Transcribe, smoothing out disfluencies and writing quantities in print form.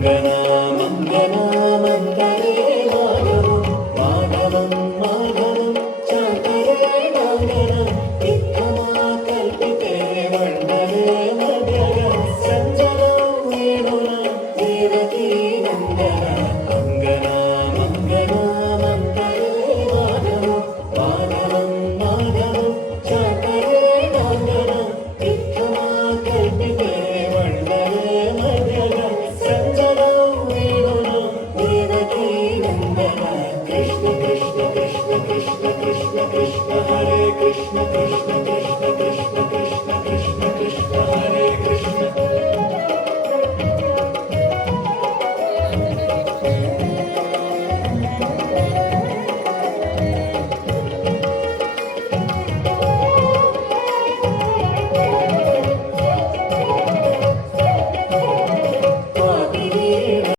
मङ्गना मङ्गना Mangale माधवं माधवं माधवं चाकरे नागनं इत्थमा कल्पिते वण्डरे मध्यगं सञ्जनं वेणुना Devaki नन्दना मङ्गना मङ्गना Mangale माधवं माधवं माधवं चाकरे नागनं इत्थमा कल्पिते वण्डरे मध्यगं सञ्जनं वेणुना Devaki नन्दना Krishna Krishna Krishna Krishna Krishna Krishna Hare Krishna Krishna